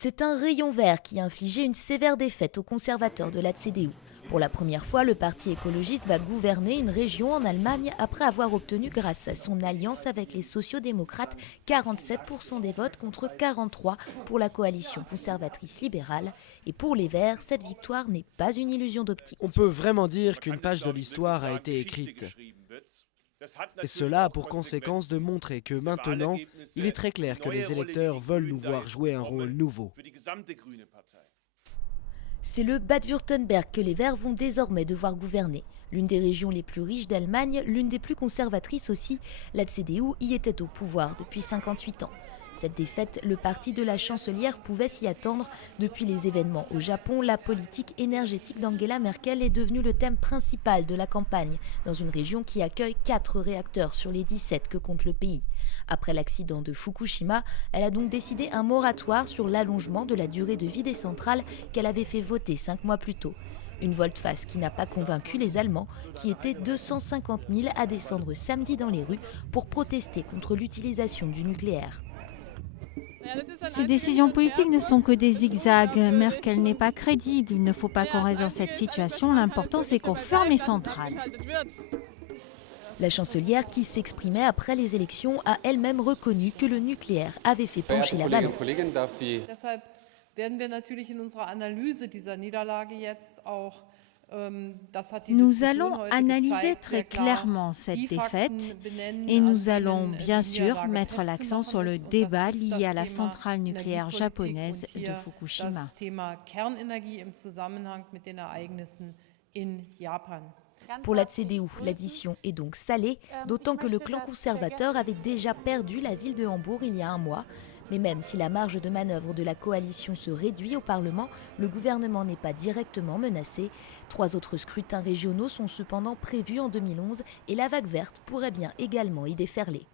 C'est un rayon vert qui a infligé une sévère défaite aux conservateurs de la CDU. Pour la première fois, le parti écologiste va gouverner une région en Allemagne après avoir obtenu, grâce à son alliance avec les sociaux-démocrates, 47% des votes contre 43% pour la coalition conservatrice libérale. Et pour les Verts, cette victoire n'est pas une illusion d'optique. On peut vraiment dire qu'une page de l'histoire a été écrite. Et cela a pour conséquence de montrer que maintenant, il est très clair que les électeurs veulent nous voir jouer un rôle nouveau. C'est le Bade-Wurtemberg que les Verts vont désormais devoir gouverner. L'une des régions les plus riches d'Allemagne, l'une des plus conservatrices aussi, la CDU y était au pouvoir depuis 58 ans. Cette défaite, le parti de la chancelière pouvait s'y attendre. Depuis les événements au Japon, la politique énergétique d'Angela Merkel est devenue le thème principal de la campagne, dans une région qui accueille 4 réacteurs sur les 17 que compte le pays. Après l'accident de Fukushima, elle a donc décidé un moratoire sur l'allongement de la durée de vie des centrales qu'elle avait fait voter 5 mois plus tôt. Une volte-face qui n'a pas convaincu les Allemands, qui étaient 250 000 à descendre samedi dans les rues pour protester contre l'utilisation du nucléaire. Ces décisions politiques ne sont que des zigzags. Merkel n'est pas crédible. Il ne faut pas qu'on reste dans cette situation. L'important, c'est qu'on ferme les centrales. La chancelière, qui s'exprimait après les élections, a elle-même reconnu que le nucléaire avait fait pencher la balance. Nous allons analyser très clairement cette défaite et nous allons bien sûr mettre l'accent sur le débat lié à la centrale nucléaire japonaise de Fukushima. Pour la CDU, l'addition est donc salée, d'autant que le clan conservateur avait déjà perdu la ville de Hambourg il y a un mois. Mais même si la marge de manœuvre de la coalition se réduit au Parlement, le gouvernement n'est pas directement menacé. 3 autres scrutins régionaux sont cependant prévus en 2011 et la vague verte pourrait bien également y déferler.